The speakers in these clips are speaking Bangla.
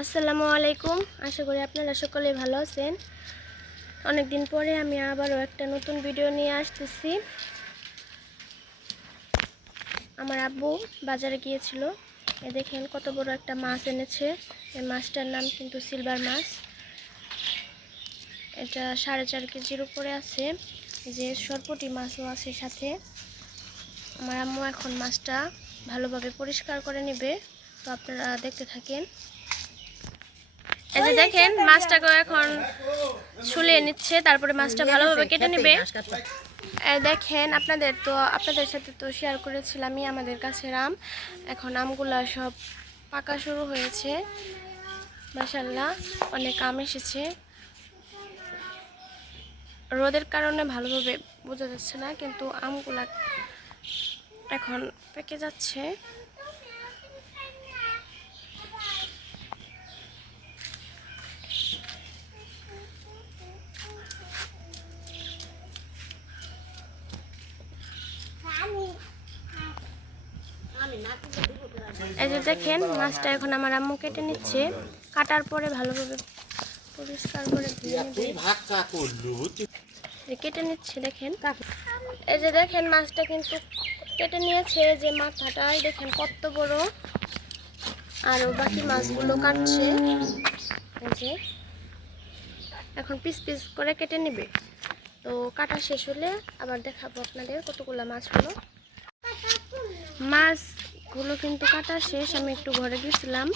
আসসালামু আলাইকুম। আশা করি আপনারা সকলেই ভালো আছেন। অনেক দিন পরে আমি আবারও একটা নতুন ভিডিও নিয়ে আসতেছি। আমার আব্বু বাজারে গিয়েছিল, দেখেন কত বড় একটা মাছ এনেছে। এই মাছটার নাম কিন্তু সিলভার মাছ। এটা 4.5 কেজির উপরে আছে। যে সরপুঁটি মাছও আছে সাথে। আমার আম্মু এখন মাছটা ভালোভাবে পরিষ্কার করে নেবে, তো আপনারা দেখতে থাকেন। এই যে দেখেন মাছটাকে এখন ছুলিয়ে নিচ্ছে, তারপরে মাছটা ভালোভাবে কেটে নেবে। দেখেন আপনাদের সাথে তো শেয়ার করেছিলামই আমাদের কাছে আম। এখন আমগুলা সব পাকা শুরু হয়েছে, মাশাআল্লাহ অনেক আম এসেছে। রোদের কারণে ভালোভাবে বোঝা যাচ্ছে না, কিন্তু আমগুলা এখন পেকে যাচ্ছে। এই যে দেখেন মাছটা এখন আমার আম্মু কেটে নিচ্ছে। কাটার পরে ভালোভাবে পরিষ্কার করে কেটে নিচ্ছে। দেখেন এই যে দেখেন মাছটা কিন্তু কেটে নিয়েছে। যে মাথাটাই দেখেন কত বড়, আর বাকি মাছগুলো কাটছে। এই যে এখন পিস পিস করে কেটে নেবে। তো কাটা শেষ হলে আবার দেখাবো আপনাদের কতগুলো মাছ হলো। মাছগুলো কিন্তু কাটা শেষ। আমি একটু ঘরে গেছিলাম,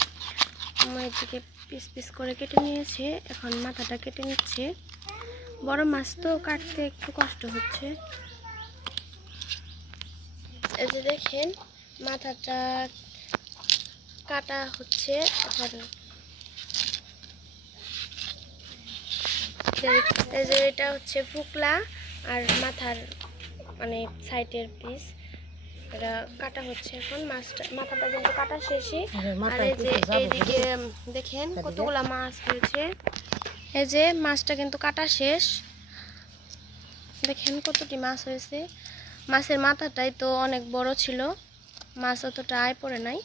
আমার এদিকে পিস পিস করে কেটে নিয়েছে। এখন মাথাটা কেটে নিচ্ছে। বড় মাছ তো কাটতে একটু কষ্ট হচ্ছে। এই যে দেখেন মাথাটা কাটা হচ্ছে। এখন এই যে এটা হচ্ছে ফুকলা আর মাথার মানে সাইডের পিস, এটা কাটা হচ্ছে। এখন মাথাটা কিন্তু কাটা শেষই। আর এই যে এইদিকে দেখেন কতগুলা মাছ হয়েছে। এই যে মাছটা কিন্তু কাটা শেষ। দেখেন কতটি মাছ হয়েছে। মাছের মাথাটাই তো অনেক বড় ছিল, মাছ অতটা আয় পড়ে নাই।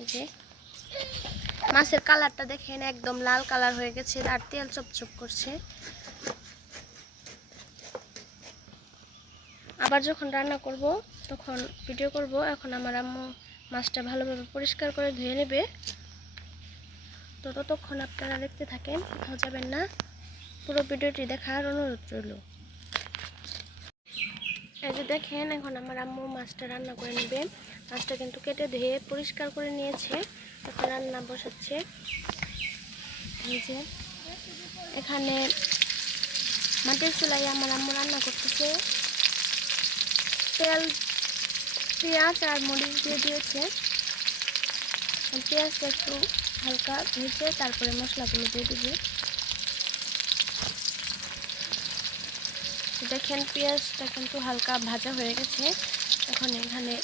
এই যে মাছের কালারটা দেখেন একদম লাল কালার হয়ে গেছে, আর তেল চপচপ করছে। আবার যখন রান্না করব তখন ভিডিও করব। এখন আমার আম্মু মাছটা ভালোভাবে পরিষ্কার করে ধুয়ে নেবে। তো ততক্ষণ আপনারা দেখতে থাকেন, কোথাও যাবেন না, পুরো ভিডিওটি দেখার অনুরোধ রইল। এই যে দেখেন এখন আমার আম্মু মাছটা রান্না করে নেবে। মাছটা কিন্তু কেটে ধুয়ে পরিষ্কার করে নিয়েছে, এখন রান্না বসাচ্ছে। এই যে এখানে মাটির চুলায় আমার আম্মু রান্না করতেছে। তেল, পেঁয়াজ আর মরিচ দিয়ে দিয়েছে। পেঁয়াজটা একটু হালকা ভেজে তারপরে মশলাগুলো দিয়ে দিবে। দেখেন পেঁয়াজটা কিন্তু হালকা ভাজা হয়ে গেছে। এখন এখানে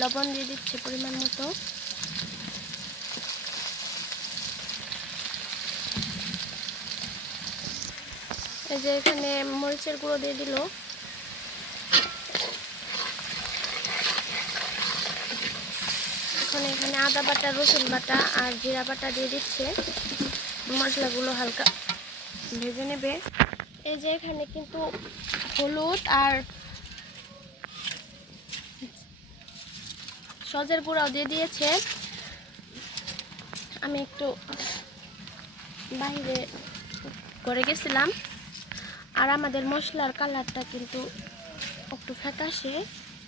লবণ দিয়ে দিচ্ছে পরিমাণ মতো। এই যে এখানে মরিচের গুঁড়ো দিয়ে দিল। এখন এখানে আদা বাটা, রসুন বাটা আর জিরা বাটা দিয়ে দিচ্ছে। মশলাগুলো হালকা ভেজে নেবে। এই যে এখানে কিন্তু হলুদ আর সজের গুঁড়াও দিয়ে দিয়েছে। আমি একটু বাইরে করে গেছিলাম, আর আমাদের মশলার কালারটা কিন্তু একটু ফ্যাকাশে,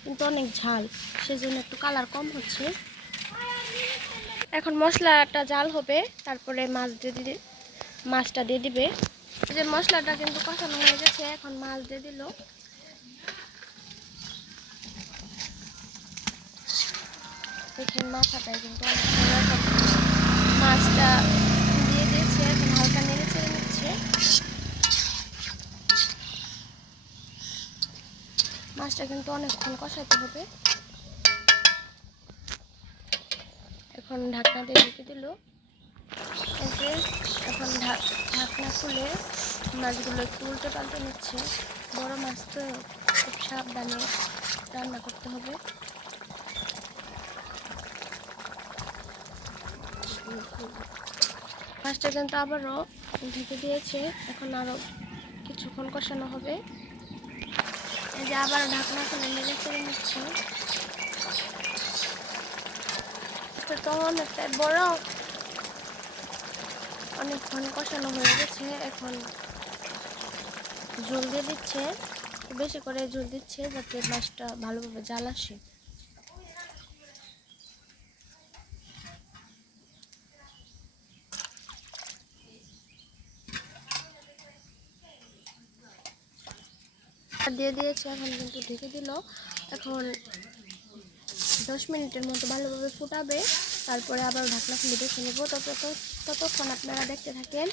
কিন্তু অনেক ঝাল, সেজন্য একটু কালার কম হচ্ছে। এখন মশলাটা জাল হবে, তারপরে মাছটা দিয়ে দিবে। যে মশলাটা কিন্তু কষানো হয়ে গেছে, এখন মাছ দিয়ে দিল। দেখেন মাথাটাই কিন্তু অনেক সুন্দর। মাছটা দিয়ে দিয়েছে, এখন হালকা নেড়ে চেড়ে নিচ্ছে। মাছটা কিন্তু অনেকক্ষণ কষাতে হবে। এখন ঢাকনা দিয়ে ঢেকে দিল। এই যে এখন ঢাকনা খুলে মাছগুলো একটু উল্টে পাল্টে নিচ্ছে। বড় মাছ তো খুব সাবধানে রান্না করতে হবে। মাছটা কিন্তু আবারও ঢেকে দিয়েছে, এখন আরও কিছুক্ষণ কষানো হবে। এই যে আবার ঢাকনা খুলে নেড়ে চেড়ে নিচ্ছে। তো অনেকটাই বড়, অনেকক্ষণ কষানো হয়ে গেছে। এখন ঝোল দিয়ে দিচ্ছে, বেশি করে ঝোল দিচ্ছে যাতে মাছটা ভালোভাবে জাল আসে। দিয়ে দিয়েছে, এখন কিন্তু ঢেকে দিল। এখন 10 মিনিটের মতো ভালোভাবে ফুটাবে, তারপরে আবার ঢাকনা খুলে দেখে নেবো। ততক্ষণ আপনারা দেখতে থাকেন।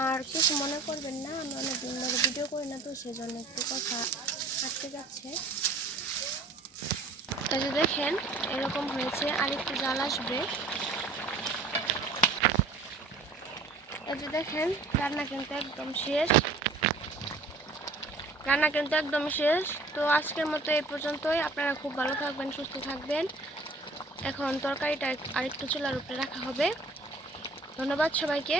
আর কিছু মনে করবেন না, আমি অনেকদিন ধরে ভিডিও করি না, তো সেই জন্য একটু কথা আটকে যাচ্ছে। এই যে দেখেন এরকম হয়েছে, আর একটু জাল আসবে। এই যে দেখেন রান্না কিন্তু একদম শেষ, তো আজকের মতো এই পর্যন্তই। আপনারা খুব ভালো থাকবেন, সুস্থ থাকবেন। এখন তরকারিটা আরেকটু চুলার উপরে রাখা হবে। ধন্যবাদ সবাইকে।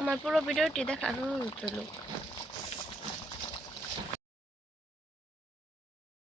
আমার পুরো ভিডিওটি দেখার অনুরোধ রইল।